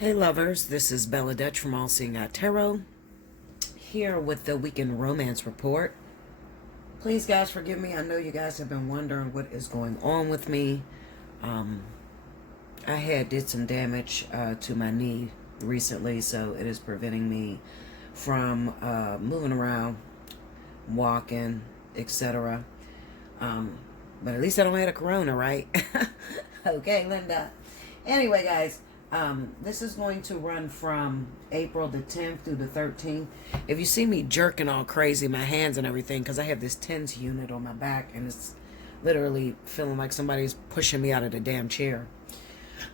Hey lovers, this is Bella Dutch from Allseeingeyetarot, here with the weekend romance report. Please guys forgive me, I know you guys have been wondering what is going on with me. I did some damage to my knee recently, so it is preventing me from moving around, walking, etc. But at least I don't have a corona, right? Okay, Linda. Anyway, guys, this is going to run from April the 10th through the 13th. If you see me jerking all crazy, my hands and everything, because I have this TENS unit on my back, and it's literally feeling like somebody's pushing me out of the damn chair.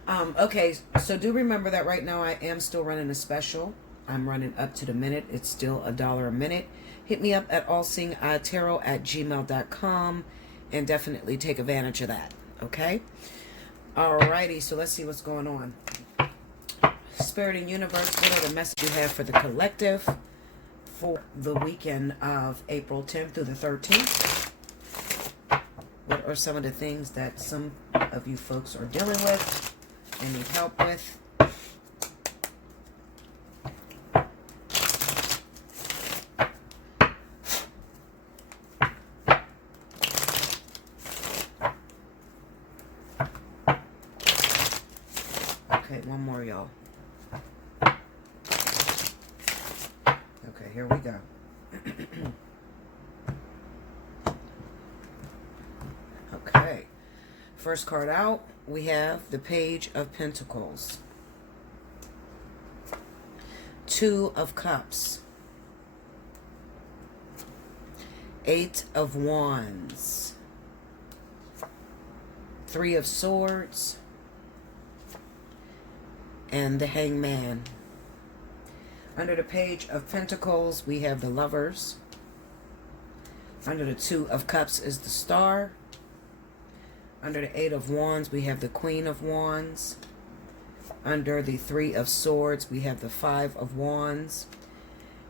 Okay, so do remember that right now I am still running a special. I'm running up to the minute. It's still $1 a minute. Hit me up at allseeingeyetarot@gmail.com and definitely take advantage of that. Okay? Alrighty, so let's see what's going on. Spirit and Universe, what are the messages you have for the collective for the weekend of April 10th through the 13th? What are some of the things that some of you folks are dealing with and need help with? Okay, one more, y'all. Okay, here we go. Okay. First card out, we have the Page of Pentacles. Two of Cups. Eight of Wands. Three of Swords. And the Hangman. Under the Page of Pentacles, we have the Lovers. Under the Two of Cups is the Star. Under the Eight of Wands, we have the Queen of Wands. Under the Three of Swords, we have the Five of Wands.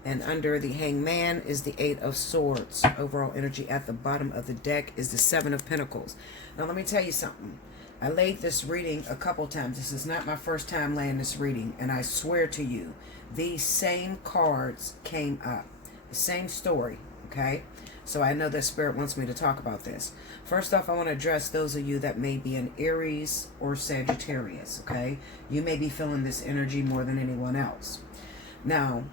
And under the Hangman is the Eight of Swords. Overall energy at the bottom of the deck is the Seven of Pentacles. Now, let me tell you something. I laid this reading a couple times. This is not my first time laying this reading. And I swear to you, these same cards came up. The same story, okay? So I know that Spirit wants me to talk about this. First off, I want to address those of you that may be an Aries or Sagittarius, okay? You may be feeling this energy more than anyone else. Now,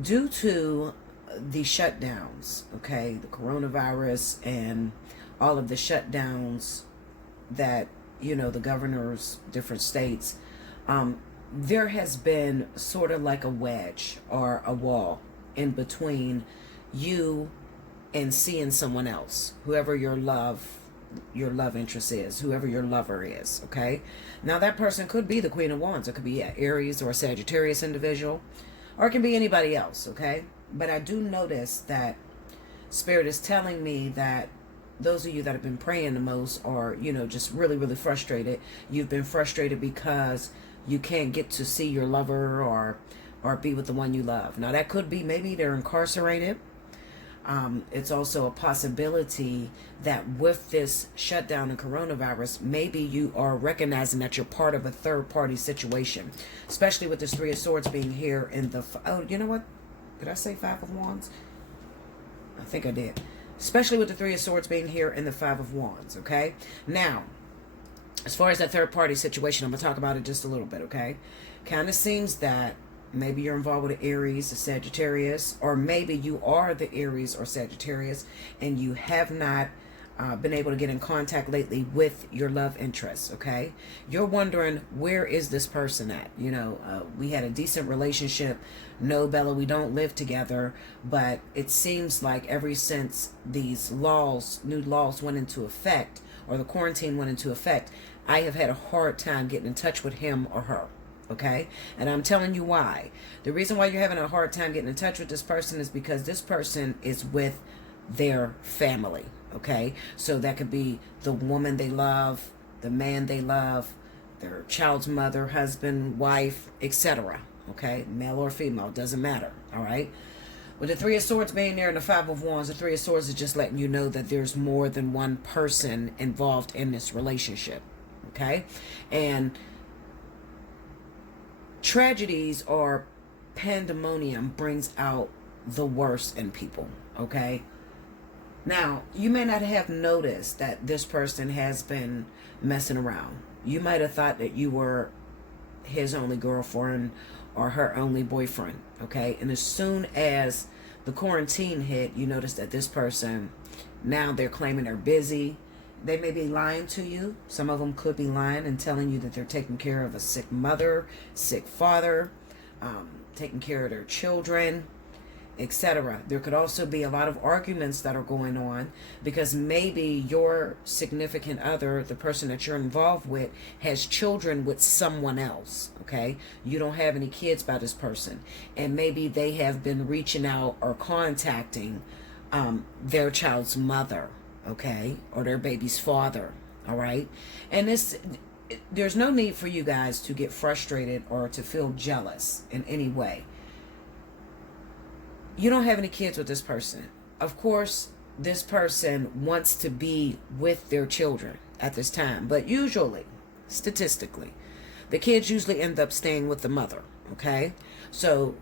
due to the shutdowns, okay, the coronavirus and all of the shutdowns that, you know, the governors, different states, there has been sort of like a wedge or a wall in between you and seeing someone else, whoever your love interest is, whoever your lover is, okay? Now, that person could be the Queen of Wands. It could be an Aries or a Sagittarius individual, or it can be anybody else, okay? But I do notice that Spirit is telling me that those of you that have been praying the most are, you know, just really, really frustrated. You've been frustrated because you can't get to see your lover or be with the one you love. Now, that could be maybe they're incarcerated. It's also a possibility that with this shutdown and coronavirus, maybe you are recognizing that you're part of a third-party situation, especially with this Three of Swords being here in the... Oh, you know what? Did I say Five of Wands? I think I did. Especially with the Three of Swords being here in the Five of Wands, okay? Now, as far as that third-party situation, I'm going to talk about it just a little bit, okay? Kind of seems that maybe you're involved with an Aries, a Sagittarius, or maybe you are the Aries or Sagittarius and you have not been able to get in contact lately with your love interest, okay? You're wondering, where is this person at? You know, we had a decent relationship. No, Bella, we don't live together, but it seems like ever since these laws, new laws went into effect, or the quarantine went into effect, I have had a hard time getting in touch with him or her. Okay? And I'm telling you why. The reason why you're having a hard time getting in touch with this person is because this person is with their family. Okay? So that could be the woman they love, the man they love, their child's mother, husband, wife, etc. Okay? Male or female, doesn't matter. Alright? With the Three of Swords being there and the Five of Wands, the Three of Swords is just letting you know that there's more than one person involved in this relationship. Okay? And tragedies or pandemonium brings out the worst in people, okay? Now, you may not have noticed that this person has been messing around. You might have thought that you were his only girlfriend or her only boyfriend, okay? And as soon as the quarantine hit, you notice that this person, now they're claiming they're busy. They may be lying to you. Some of them could be lying and telling you that they're taking care of a sick mother, sick father, taking care of their children, etc. There could also be a lot of arguments that are going on because maybe your significant other, the person that you're involved with, has children with someone else, okay? You don't have any kids by this person. And maybe they have been reaching out or contacting their child's mother, okay? Or their baby's father, all right? And there's no need for you guys to get frustrated or to feel jealous in any way. You don't have any kids with this person. Of course, this person wants to be with their children at this time. But usually, statistically, the kids usually end up staying with the mother, okay? So,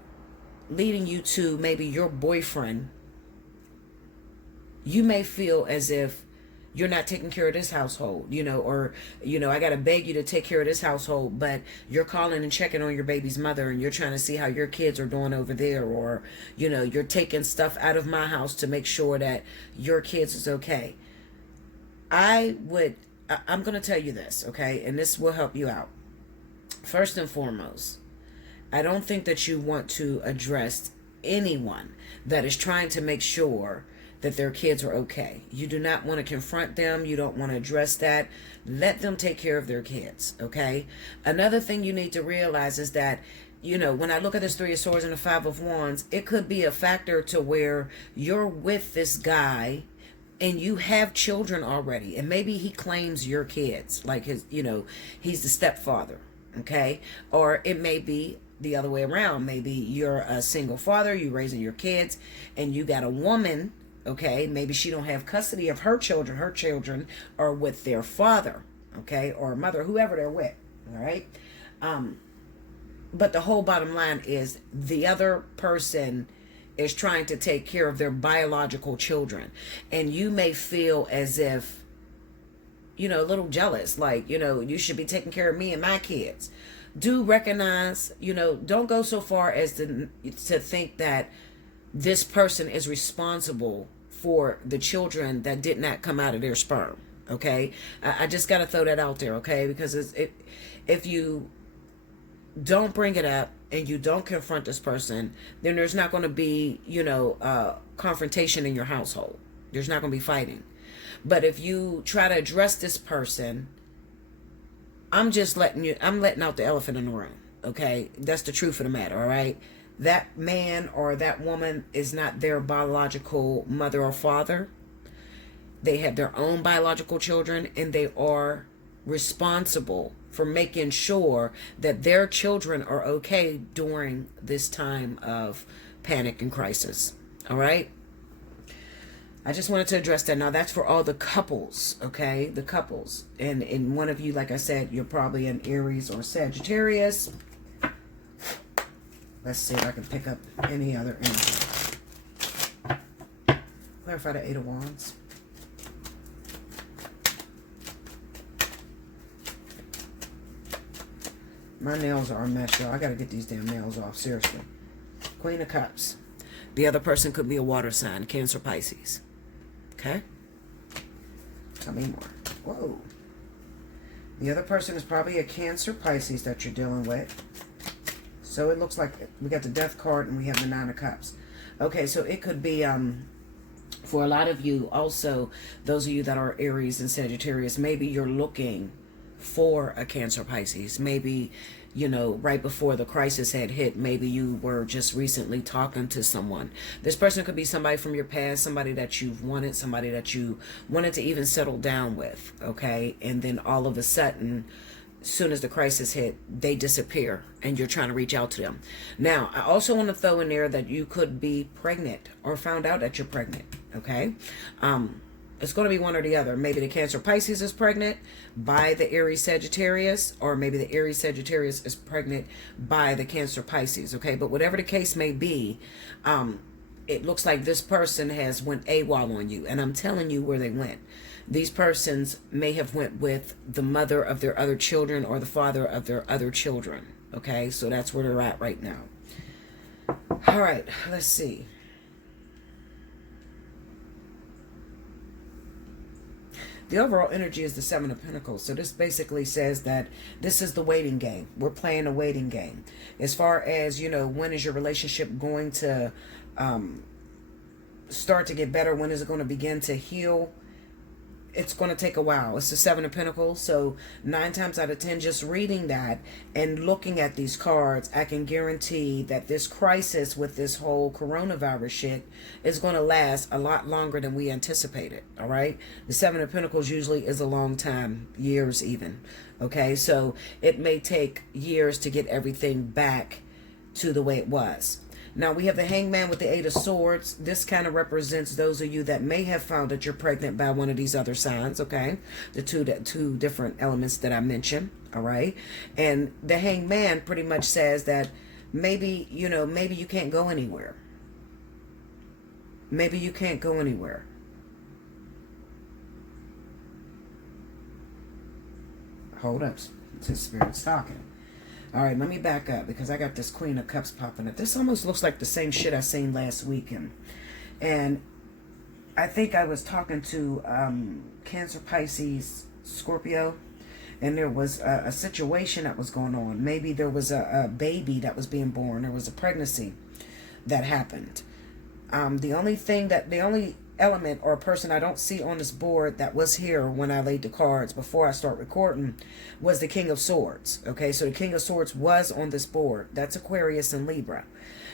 leading you to maybe your boyfriend, you may feel as if you're not taking care of this household, or, I got to beg you to take care of this household, but you're calling and checking on your baby's mother and you're trying to see how your kids are doing over there, or, you're taking stuff out of my house to make sure that your kids is okay. I'm going to tell you this, okay? And this will help you out. First and foremost, I don't think that you want to address anyone that is trying to make sure that their kids are okay. You do not want to confront them. You don't want to address that. Let them take care of their kids, okay? Another thing you need to realize is that, when I look at this Three of Swords and the Five of Wands, it could be a factor to where you're with this guy and you have children already, and maybe he claims your kids, like he's the stepfather, okay? Or it may be the other way around. Maybe you're a single father, you're raising your kids, and you got a woman, okay, maybe she don't have custody of her children. Her children are with their father, okay, or mother, whoever they're with, all right? But the whole bottom line is the other person is trying to take care of their biological children. And you may feel as if, a little jealous, like, you should be taking care of me and my kids. Do recognize, don't go so far as to think that this person is responsible for the children that did not come out of their sperm, okay? I just got to throw that out there, okay? Because if you don't bring it up and you don't confront this person, then there's not going to be, confrontation in your household. There's not going to be fighting. But if you try to address this person, I'm letting out the elephant in the room, okay? That's the truth of the matter, all right? That man or that woman is not their biological mother or father. They have their own biological children, and they are responsible for making sure that their children are okay during this time of panic and crisis. All right? I just wanted to address that. Now, that's for all the couples, okay? The couples. And one of you, like I said, you're probably an Aries or Sagittarius. Let's see if I can pick up any other energy. Clarify the Eight of Wands. My nails are a mess, y'all. I gotta get these damn nails off, seriously. Queen of Cups. The other person could be a water sign, Cancer, Pisces. Okay? Tell me more. Whoa. The other person is probably a Cancer, Pisces that you're dealing with. So it looks like we got the Death card and we have the Nine of Cups. Okay, so it could be, for a lot of you, also, those of you that are Aries and Sagittarius, maybe you're looking for a Cancer, Pisces. Maybe, right before the crisis had hit, maybe you were just recently talking to someone. This person could be somebody from your past, somebody that you've wanted, somebody that you wanted to even settle down with, okay? And then all of a sudden, as soon as the crisis hit, they disappear and you're trying to reach out to them. Now, I also want to throw in there that you could be pregnant or found out that you're pregnant, okay? It's going to be one or the other. Maybe the Cancer Pisces is pregnant by the Aries Sagittarius, or maybe the Aries Sagittarius is pregnant by the Cancer Pisces. Okay, but whatever the case may be, it looks like this person has went AWOL on you, and I'm telling you where they went. These persons may have went with the mother of their other children or the father of their other children. Okay, so that's where they're at right now. All right, let's see. The overall energy is the Seven of Pentacles. So this basically says that this is the waiting game. We're playing a waiting game. As far as, you know, when is your relationship going to start to get better? When is it going to begin to heal? It's going to take a while. It's the Seven of Pentacles. So 9 times out of 10, just reading that and looking at these cards, I can guarantee that this crisis with this whole coronavirus shit is going to last a lot longer than we anticipated. All right. The Seven of Pentacles usually is a long time, years even. Okay. So it may take years to get everything back to the way it was. Now, we have the Hangman with the Eight of Swords. This kind of represents those of you that may have found that you're pregnant by one of these other signs, okay? The two different elements that I mentioned, all right? And the Hangman pretty much says that maybe, you know, maybe you can't go anywhere. Maybe you can't go anywhere. Hold up. It's Spirit's talking. All right, let me back up because I got this Queen of Cups popping up. This almost looks like the same shit I seen last weekend. And I think I was talking to Cancer, Pisces, Scorpio, and there was a situation that was going on. Maybe there was a baby that was being born. There was a pregnancy that happened. The only element or person I don't see on this board that was here when I laid the cards before I start recording was the King of Swords. Okay, so the King of Swords was on this board. That's Aquarius and Libra.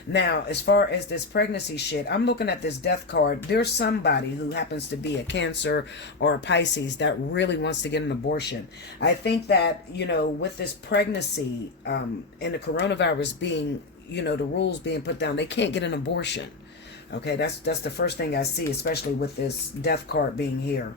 Now, as far as this pregnancy shit, I'm looking at this death card. There's somebody who happens to be a Cancer or a Pisces that really wants to get an abortion. I think that, you know, with this pregnancy and the coronavirus being, you know, the rules being put down, they can't get an abortion. Okay, that's the first thing I see, especially with this death card being here.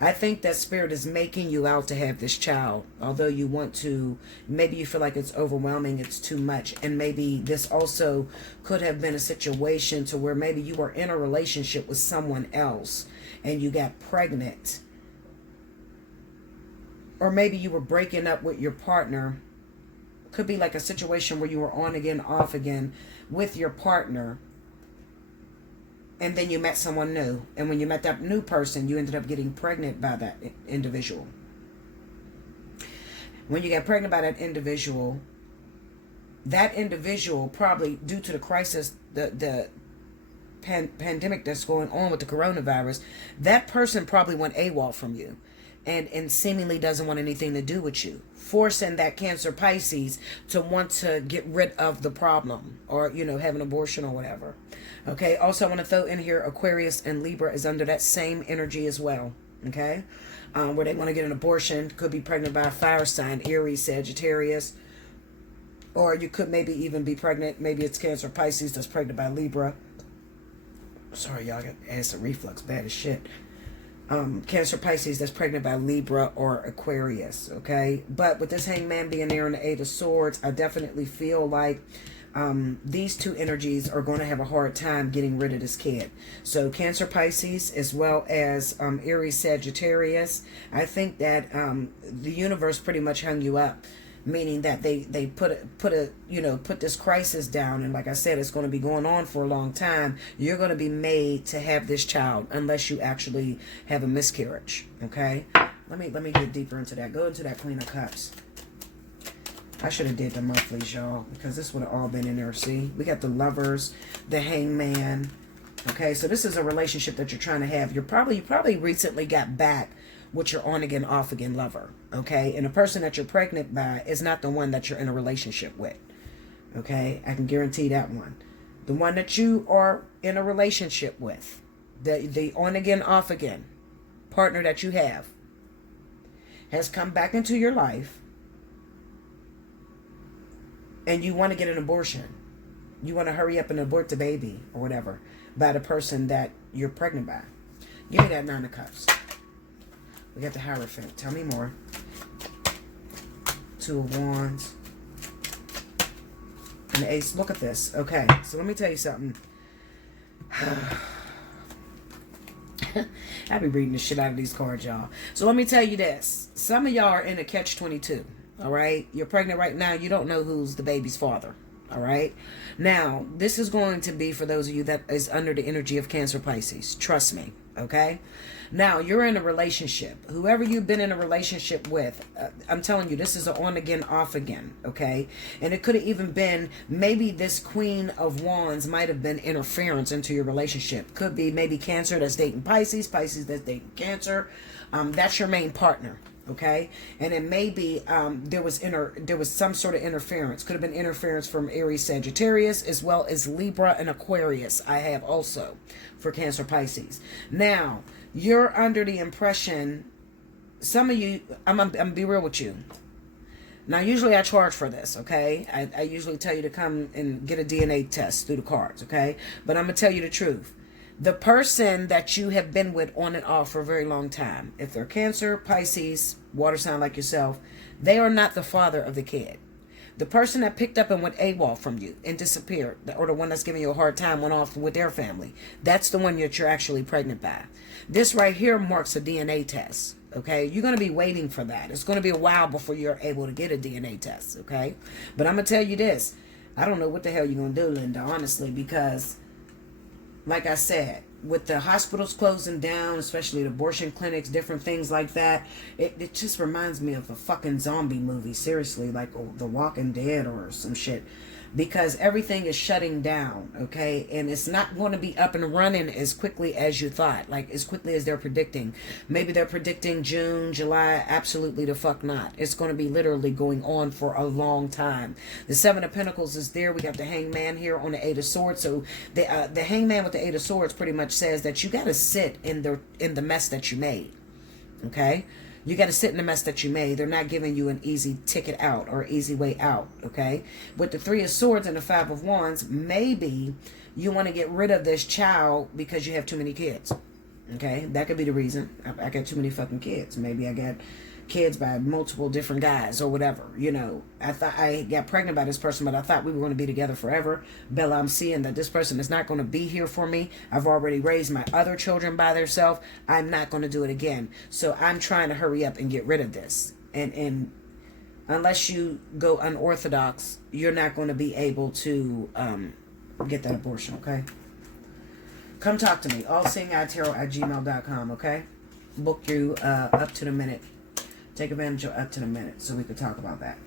I think that Spirit is making you out to have this child, although you want to, maybe you feel like it's overwhelming, it's too much, and maybe this also could have been a situation to where maybe you were in a relationship with someone else and you got pregnant. Or maybe you were breaking up with your partner. Could be like a situation where you were on again, off again with your partner. And then you met someone new. And when you met that new person, you ended up getting pregnant by that individual. When you get pregnant by that individual probably, due to the crisis, the pandemic that's going on with the coronavirus, that person probably went AWOL from you. And seemingly doesn't want anything to do with you, forcing that Cancer Pisces to want to get rid of the problem, or, you know, have an abortion or whatever. Okay, also I want to throw in here Aquarius and Libra is under that same energy as well. Okay, where they want to get an abortion, could be pregnant by a fire sign, Aries, Sagittarius, or you could maybe even be pregnant, maybe it's Cancer Pisces that's pregnant by Libra. Sorry, y'all, I got acid reflux, bad as shit. Cancer Pisces that's pregnant by Libra or Aquarius, okay? But with this Hangman being there in the Eight of Swords, I definitely feel like these two energies are going to have a hard time getting rid of this kid. So Cancer Pisces as well as Aries Sagittarius, I think that the universe pretty much hung you up, meaning that they put this crisis down, and like I said, it's going to be going on for a long time. You're going to be made to have this child unless you actually have a miscarriage. Okay, let me get deeper into that. Go into that Queen of Cups. I should have did the monthlies, y'all, because this would have all been in there. See, we got the Lovers, the Hangman. Okay, so this is a relationship that you're trying to have. You probably recently got back with your on again, off again lover. Okay, and the person that you're pregnant by is not the one that you're in a relationship with. Okay, I can guarantee that one. The one that you are in a relationship with, the on again, off again partner that you have, has come back into your life, and you want to get an abortion. You want to hurry up and abort the baby or whatever by the person that you're pregnant by. Give me that Nine of Cups. We got the Hierophant. Tell me more. Two of Wands. And the Ace. Look at this. Okay, so let me tell you something. I be reading the shit out of these cards, y'all. So let me tell you this. Some of y'all are in a catch-22. All right? You're pregnant right now. You don't know who's the baby's father. All right? Now, this is going to be for those of you that is under the energy of Cancer, Pisces. Trust me. Okay? Now, you're in a relationship. Whoever you've been in a relationship with, I'm telling you, this is an on again, off again, okay? And it could have even been, maybe this Queen of Wands might have been interference into your relationship. Could be maybe Cancer that's dating Pisces, Pisces that's dating Cancer. That's your main partner, okay? And it may be there was some sort of interference. Could have been interference from Aries, Sagittarius, as well as Libra and Aquarius. I have also for Cancer, Pisces. Now, you're under the impression, some of you, I'm gonna be real with you. Now, usually I charge for this, okay? I usually tell you to come and get a DNA test through the cards, okay? But I'm gonna tell you the truth. The person that you have been with on and off for a very long time, if they're Cancer, Pisces, water sign like yourself, they are not the father of the kid. The person that picked up and went AWOL from you and disappeared, or the one that's giving you a hard time, went off with their family, that's the one that you're actually pregnant by. This right here marks a DNA test, okay? You're going to be waiting for that. It's going to be a while before you're able to get a DNA test, okay? But I'm going to tell you this. I don't know what the hell you're going to do, Linda, honestly, because, like I said, with the hospitals closing down, especially the abortion clinics, different things like that, it just reminds me of a fucking zombie movie, seriously, like The Walking Dead or some shit, because everything is shutting down, okay? And it's not going to be up and running as quickly as you thought, like as quickly as they're predicting. Maybe they're predicting June, July. Absolutely the fuck not. It's going to be literally going on for a long time. The Seven of Pentacles is there. We got the Hangman here on the Eight of Swords. So the Hangman with the Eight of Swords pretty much says that you got to sit in the mess that you made, okay? You got to sit in the mess that you made. They're not giving you an easy ticket out or easy way out, okay? With the Three of Swords and the Five of Wands, maybe you want to get rid of this child because you have too many kids, okay? That could be the reason. I got too many fucking kids. Maybe I got kids by multiple different guys or whatever, you know. I thought I got pregnant by this person, but I thought we were going to be together forever. Bella, I'm seeing that this person is not going to be here for me. I've already raised my other children by themselves. I'm not going to do it again. So I'm trying to hurry up and get rid of this. And unless you go unorthodox, you're not going to be able to get that abortion, okay? Come talk to me. Allseeingeyetarot@gmail.com, okay? Book you up to the minute. Take advantage of up to the minute so we could talk about that.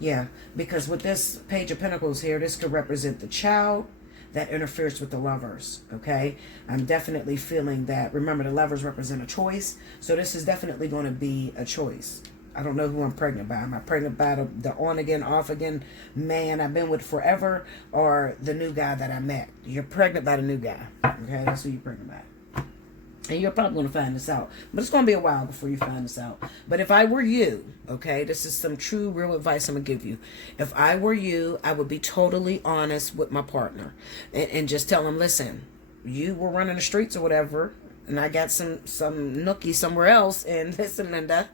Yeah, because with this Page of Pentacles here, this could represent the child that interferes with the Lovers, okay? I'm definitely feeling that. Remember, the Lovers represent a choice, so this is definitely going to be a choice. I don't know who I'm pregnant by. Am I pregnant by the on again, off again man I've been with forever, or the new guy that I met? You're pregnant by the new guy, okay? That's who you're pregnant by. And you're probably going to find this out. But it's going to be a while before you find this out. But if I were you, okay, this is some true, real advice I'm going to give you. If I were you, I would be totally honest with my partner. And just tell him, listen, you were running the streets or whatever, and I got some nookie somewhere else. And listen, Linda,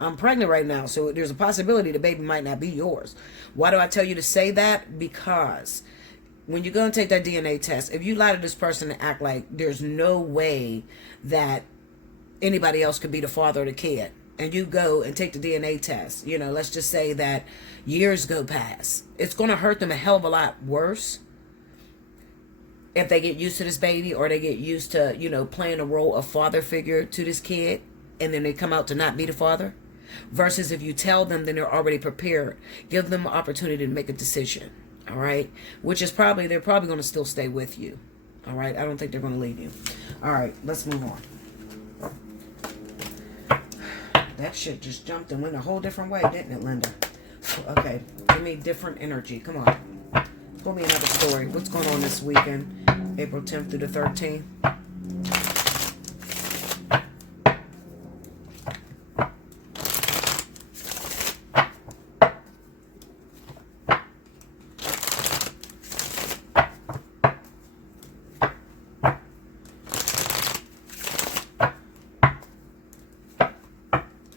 I'm pregnant right now. So there's a possibility the baby might not be yours. Why do I tell you to say that? Because when you go and take that DNA test, if you lie to this person and act like there's no way that anybody else could be the father of the kid, and you go and take the DNA test, you know, let's just say that years go past, it's going to hurt them a hell of a lot worse if they get used to this baby, or they get used to, you know, playing a role of father figure to this kid, and then they come out to not be the father, versus if you tell them, then they're already prepared. Give them an opportunity to make a decision. All right, which is they're probably going to still stay with you. All right, I don't think they're going to leave you. All right, let's move on. That shit just jumped and went a whole different way, didn't it, Linda? Okay, give me different energy. Come on. Pull me another story. What's going on this weekend? April 10th through the 13th.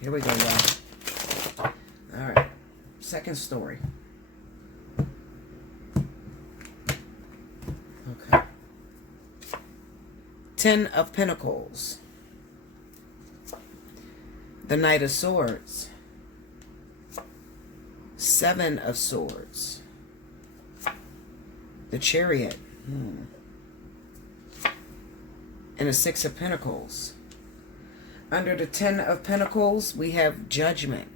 Here we go, y'all. All right. Second story. Okay. 10 of Pentacles. The Knight of Swords. 7 of Swords. The Chariot. And a 6 of Pentacles. Under the 10 of Pentacles, we have Judgment.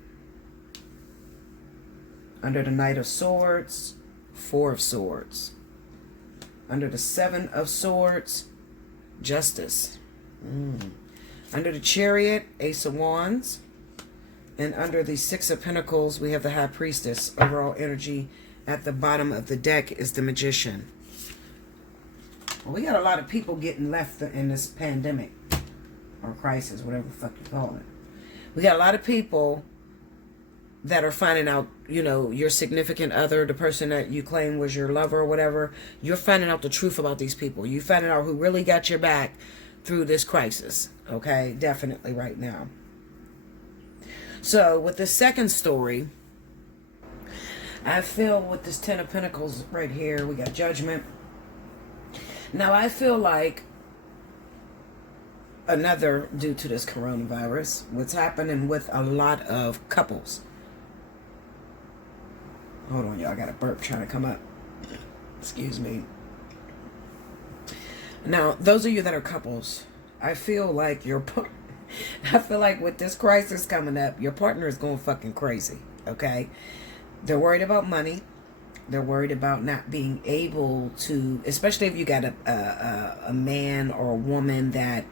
Under the Knight of Swords, 4 of Swords. Under the 7 of Swords, Justice. Under the Chariot, Ace of Wands. And under the 6 of Pentacles, we have the High Priestess. Overall energy at the bottom of the deck is the Magician. Well, we got a lot of people getting left in this pandemic. Or crisis, whatever the fuck you call it. We got a lot of people that are finding out, you know, your significant other, the person that you claim was your lover or whatever. You're finding out the truth about these people. You're finding out who really got your back through this crisis. Okay, definitely right now. So with the second story, I feel with this 10 of Pentacles right here, we got Judgment. Now I feel like another, due to this coronavirus, what's happening with a lot of couples. Hold on, y'all. I got a burp trying to come up. Excuse me. Now, those of you that are couples, I feel like I feel like with this crisis coming up, your partner is going fucking crazy. Okay? They're worried about money. They're worried about not being able to, especially if you got a man or a woman that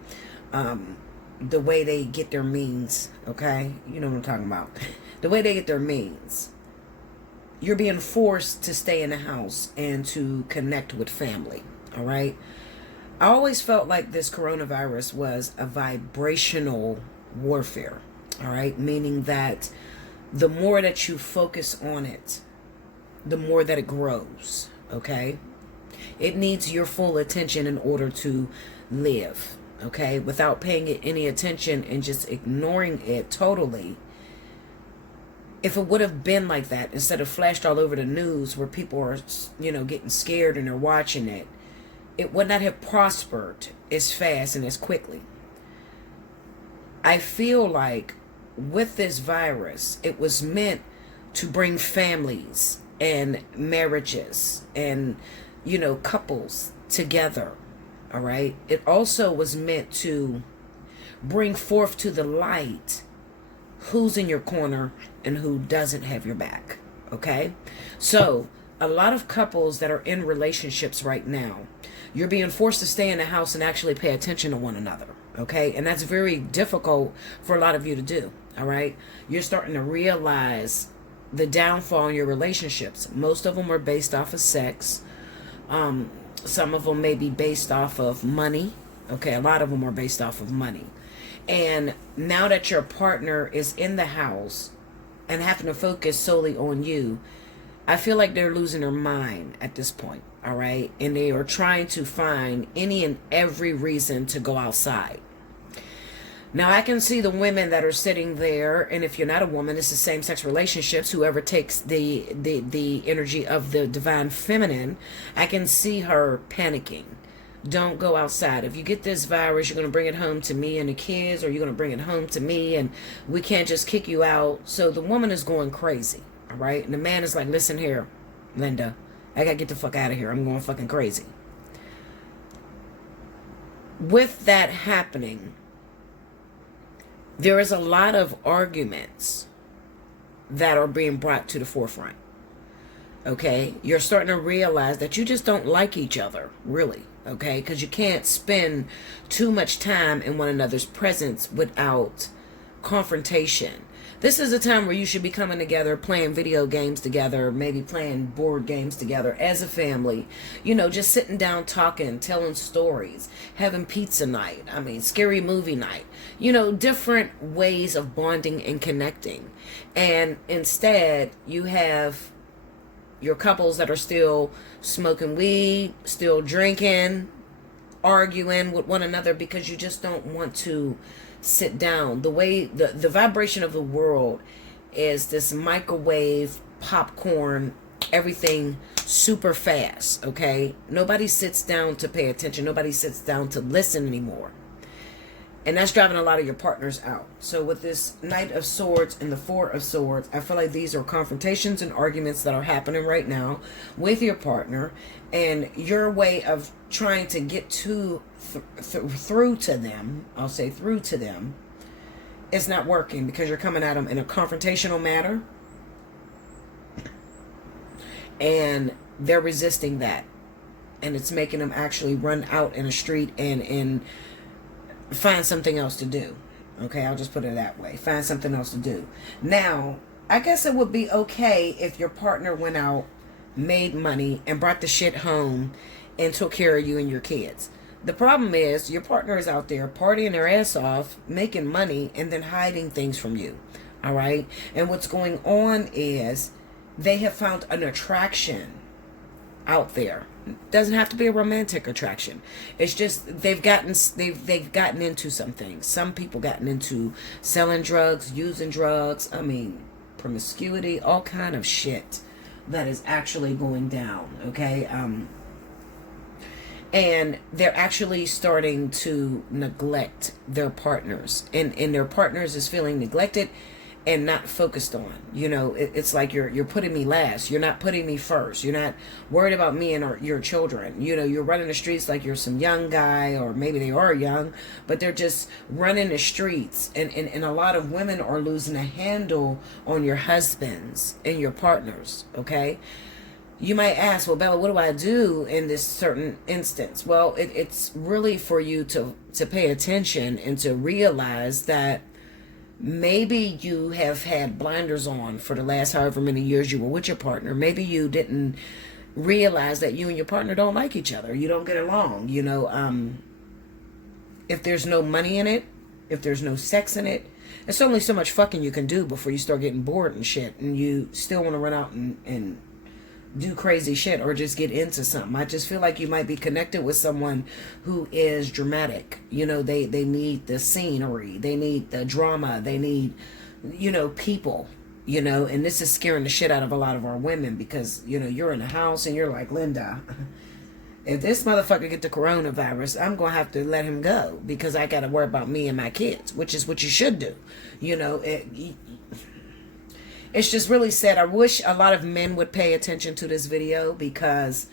the way they get their means, okay? You know what I'm talking about. The way they get their means. You're being forced to stay in the house and to connect with family, all right? I always felt like this coronavirus was a vibrational warfare, all right? Meaning that the more that you focus on it, the more that it grows, okay? It needs your full attention in order to live. Okay, without paying it any attention and just ignoring it totally. If it would have been like that, instead of flashed all over the news where people are, you know, getting scared and they're watching it, it would not have prospered as fast and as quickly. I feel like with this virus, it was meant to bring families and marriages and, you know, couples together. All right. It also was meant to bring forth to the light who's in your corner and who doesn't have your back. Okay. So a lot of couples that are in relationships right now, you're being forced to stay in the house and actually pay attention to one another. Okay. And that's very difficult for a lot of you to do. All right. You're starting to realize the downfall in your relationships. Most of them are based off of sex. Some of them may be based off of money. Okay, a lot of them are based off of money. And now that your partner is in the house and having to focus solely on you, I feel like they're losing their mind at this point, all right? And they are trying to find any and every reason to go outside. Now, I can see the women that are sitting there, and if you're not a woman, it's the same-sex relationships, whoever takes the energy of the divine feminine, I can see her panicking. Don't go outside. If you get this virus, you're going to bring it home to me and the kids, or you're going to bring it home to me, and we can't just kick you out. So the woman is going crazy, all right? And the man is like, listen here, Linda, I got to get the fuck out of here. I'm going fucking crazy. With that happening, there is a lot of arguments that are being brought to the forefront. Okay? You're starting to realize that you just don't like each other, really. Okay? Because you can't spend too much time in one another's presence without confrontation. This is a time where you should be coming together, playing video games together, maybe playing board games together as a family. You know, just sitting down, talking, telling stories, having pizza night. I mean, scary movie night. You know, different ways of bonding and connecting. And instead, you have your couples that are still smoking weed, still drinking, arguing with one another because you just don't want to sit down. The way the vibration of the world is this microwave, popcorn, everything super fast, okay? Nobody sits down to pay attention. Nobody sits down to listen anymore. And that's driving a lot of your partners out. So with this Knight of Swords and the Four of Swords, I feel like these are confrontations and arguments that are happening right now with your partner. And your way of trying to get through to them, I'll say through to them, is not working because you're coming at them in a confrontational manner. And they're resisting that. And it's making them actually run out in the street and find something else to do. Okay, I'll just put it that way. Find something else to do. Now, I guess it would be okay if your partner went out, made money, and brought the shit home and took care of you and your kids. The problem is your partner is out there partying their ass off, making money, and then hiding things from you. All right? And what's going on is they have found an attraction out there. It doesn't have to be a romantic attraction. It's just they've gotten into some things. Some people gotten into selling drugs, using drugs. I mean, promiscuity, all kind of shit that is actually going down. Okay, and they're actually starting to neglect their partners, and their partners is feeling neglected and not focused on. You know, it's like you're putting me last. You're not putting me first. You're not worried about me and your children. You know, you're running the streets like you're some young guy, or maybe they are young, but they're just running the streets. And a lot of women are losing a handle on your husbands and your partners, okay? You might ask, well, Bella, what do I do in this certain instance? Well, it's really for you to pay attention and to realize that maybe you have had blinders on for the last however many years you were with your partner. Maybe you didn't realize that you and your partner don't like each other. You don't get along. You know, if there's no money in it, if there's no sex in it, there's only so much fucking you can do before you start getting bored and shit. And you still want to run out and do crazy shit or just get into something. I just feel like you might be connected with someone who is dramatic. You know, they need the scenery, they need the drama, they need, you know, people, you know, and this is scaring the shit out of a lot of our women because, you know, you're in a house and you're like, Linda, if this motherfucker get the coronavirus, I'm going to have to let him go because I got to worry about me and my kids, which is what you should do. You know, it's just really sad. I wish a lot of men would pay attention to this video because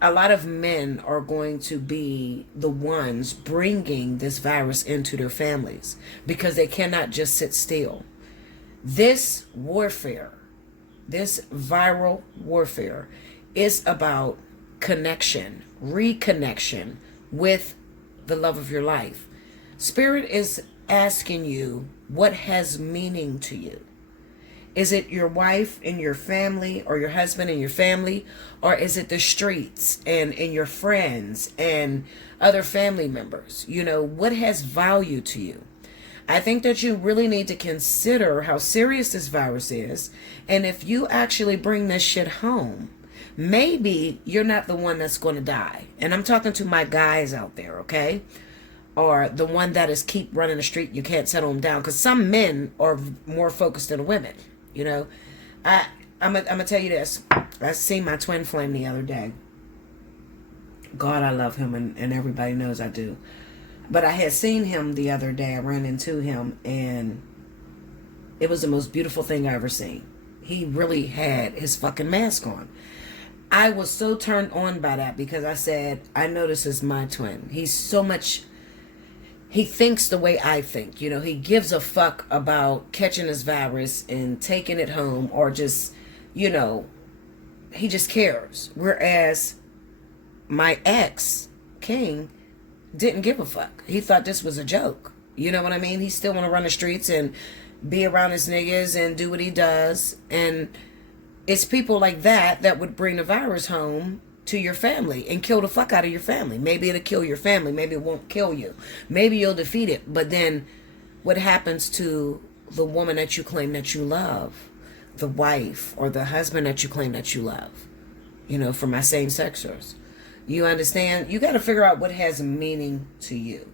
a lot of men are going to be the ones bringing this virus into their families because they cannot just sit still. This warfare, this viral warfare is about connection, reconnection with the love of your life. Spirit is asking you what has meaning to you. Is it your wife and your family, or your husband and your family? Or is it the streets and your friends and other family members? You know, what has value to you? I think that you really need to consider how serious this virus is. And if you actually bring this shit home, maybe you're not the one that's going to die. And I'm talking to my guys out there, okay? Or the one that is keep running the street, you can't settle them down. Because some men are more focused than women. You know, I'm gonna tell you this. I seen my twin flame the other day. God, I love him, and everybody knows I do. But I had seen him the other day. I ran into him, and it was the most beautiful thing I ever seen. He really had his fucking mask on. I was so turned on by that because I said, I know this is my twin. He's so much... He thinks the way I think. You know, he gives a fuck about catching this virus and taking it home, or just, you know, he just cares. Whereas my ex, King, didn't give a fuck. He thought this was a joke. You know what I mean? He still want to run the streets and be around his niggas and do what he does. And it's people like that that would bring the virus home to your family and kill the fuck out of your family. Maybe it'll kill your family. Maybe it won't kill you. Maybe you'll defeat it. But then what happens to the woman that you claim that you love? The wife or the husband that you claim that you love? You know, for my same-sexers. You understand? You got to figure out what has meaning to you.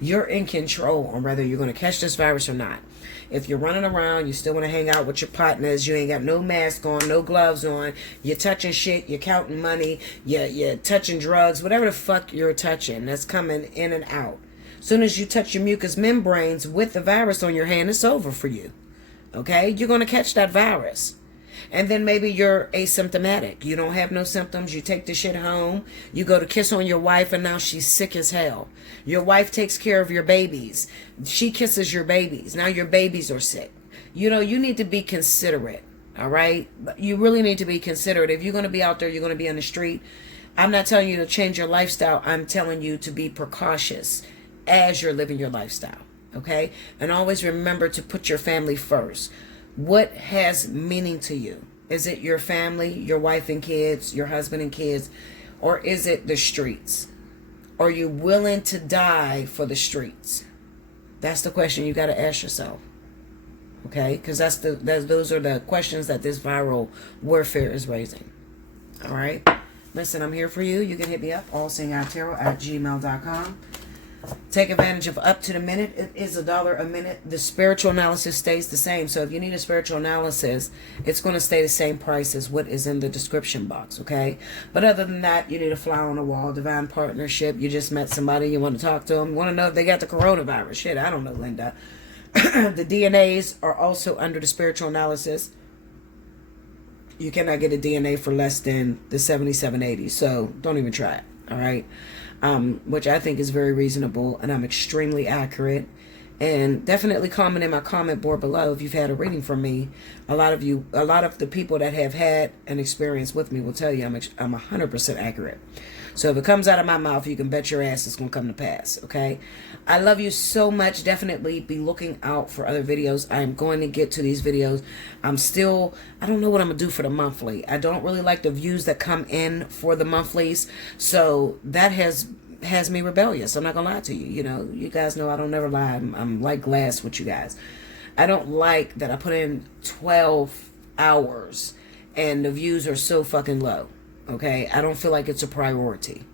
You're in control on whether you're going to catch this virus or not. If you're running around, you still want to hang out with your partners, you ain't got no mask on, no gloves on, you're touching shit, you're counting money, you're touching drugs, whatever the fuck you're touching that's coming in and out. As soon as you touch your mucous membranes with the virus on your hand, it's over for you. Okay? You're going to catch that virus. And then maybe you're asymptomatic. You don't have no symptoms. You take the shit home. You go to kiss on your wife and now she's sick as hell. Your wife takes care of your babies. She kisses your babies. Now your babies are sick. You know, you need to be considerate. All right? You really need to be considerate. If you're going to be out there, you're going to be on the street. I'm not telling you to change your lifestyle. I'm telling you to be precautious as you're living your lifestyle. Okay? And always remember to put your family first. What has meaning to you? Is it your family, your wife and kids, your husband and kids, or is it the streets? Are you willing to die for the streets? That's the question you got to ask yourself. Okay? Because those are the questions that this viral warfare is raising. All right? Listen, I'm here for you. You can hit me up, allseeingeyetarot@gmail.com. Take advantage of up to the minute. It is $1 a minute. The spiritual analysis stays the same. So if you need a spiritual analysis, it's going to stay the same price as what is in the description box, okay? But other than that, you need a fly on the wall, divine partnership. You just met somebody, you want to talk to them, you want to know if they got the coronavirus. Shit, I don't know, Linda. The DNAs are also under the spiritual analysis. You cannot get a DNA for less than the 7780, so don't even try it, all right? Which I think is very reasonable, and I'm extremely accurate. And definitely comment in my comment board below if you've had a reading from me. A lot of the people that have had an experience with me will tell you I'm 100% accurate. So if it comes out of my mouth, you can bet your ass it's going to come to pass, okay? I love you so much. Definitely be looking out for other videos. I'm going to get to these videos. I don't know what I'm going to do for the monthly. I don't really like the views that come in for the monthlies. So that has me rebellious. I'm not going to lie to you. You know, you guys know I don't never lie. I'm like glass with you guys. I don't like that I put in 12 hours and the views are so fucking low. Okay, I don't feel like it's a priority.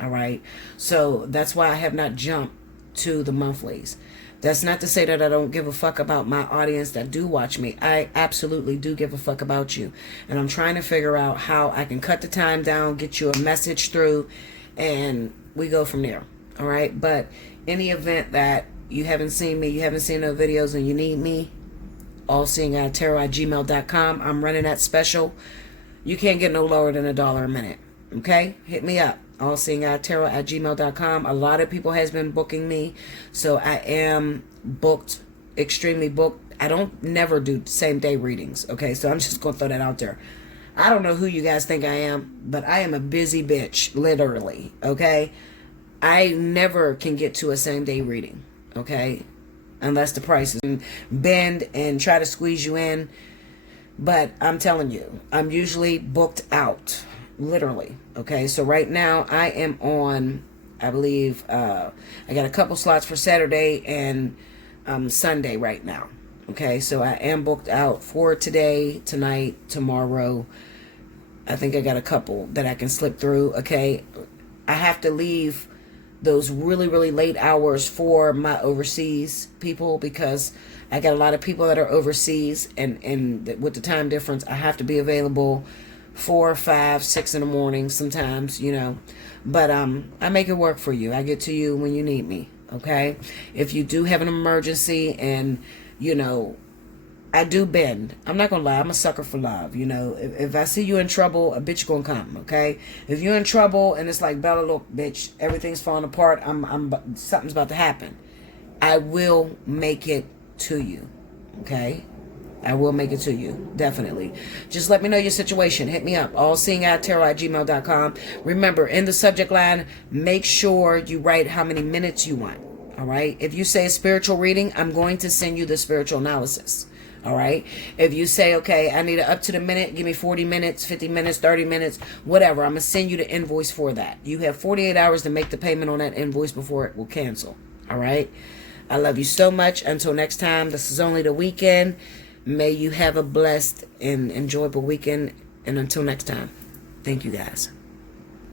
All right, so that's why I have not jumped to the monthlies. That's not to say that I don't give a fuck about my audience that do watch me. I absolutely do give a fuck about you, and I'm trying to figure out how I can cut the time down, get you a message through, and we go from there. All right, but any event that you haven't seen me, you haven't seen no videos, and you need me, allseeingeyetarot@gmail.com. I'm running that special. You can't get no lower than $1 a minute. Okay? Hit me up. Allseeingeyetarot@gmail.com. A lot of people has been booking me. So I am booked, extremely booked. I don't never do same day readings. Okay? So I'm just going to throw that out there. I don't know who you guys think I am, but I am a busy bitch. Literally. Okay? I never can get to a same day reading. Okay? Unless the price is bend and try to squeeze you in. But I'm telling you, I'm usually booked out, literally. Okay, so right now I am on, I believe, I got a couple slots for Saturday and Sunday right now. Okay, so I am booked out for today, tonight, tomorrow. I think I got a couple that I can slip through. Okay, I have to leave those really, really late hours for my overseas people because I got a lot of people that are overseas, and with the time difference, I have to be available 4, 5, 6 in the morning sometimes, you know. But I make it work for you. I get to you when you need me, okay? If you do have an emergency and, you know, I do bend. I'm not going to lie. I'm a sucker for love, you know. If I see you in trouble, a bitch going to come, okay? If you're in trouble and it's like, Bella, look, bitch, everything's falling apart. Something's about to happen. I will make it to you, okay? I will make it to you, definitely. Just let me know your situation. Hit me up, allseeingeyetarot@gmail.com. Remember, in the subject line, make sure you write how many minutes you want, all right? If you say a spiritual reading, I'm going to send you the spiritual analysis, all right? If you say, okay, I need it up to the minute, give me 40 minutes, 50 minutes, 30 minutes, whatever, I'm going to send you the invoice for that. You have 48 hours to make the payment on that invoice before it will cancel, all right? I love you so much. Until next time, this is only the weekend. May you have a blessed and enjoyable weekend. And until next time, thank you guys.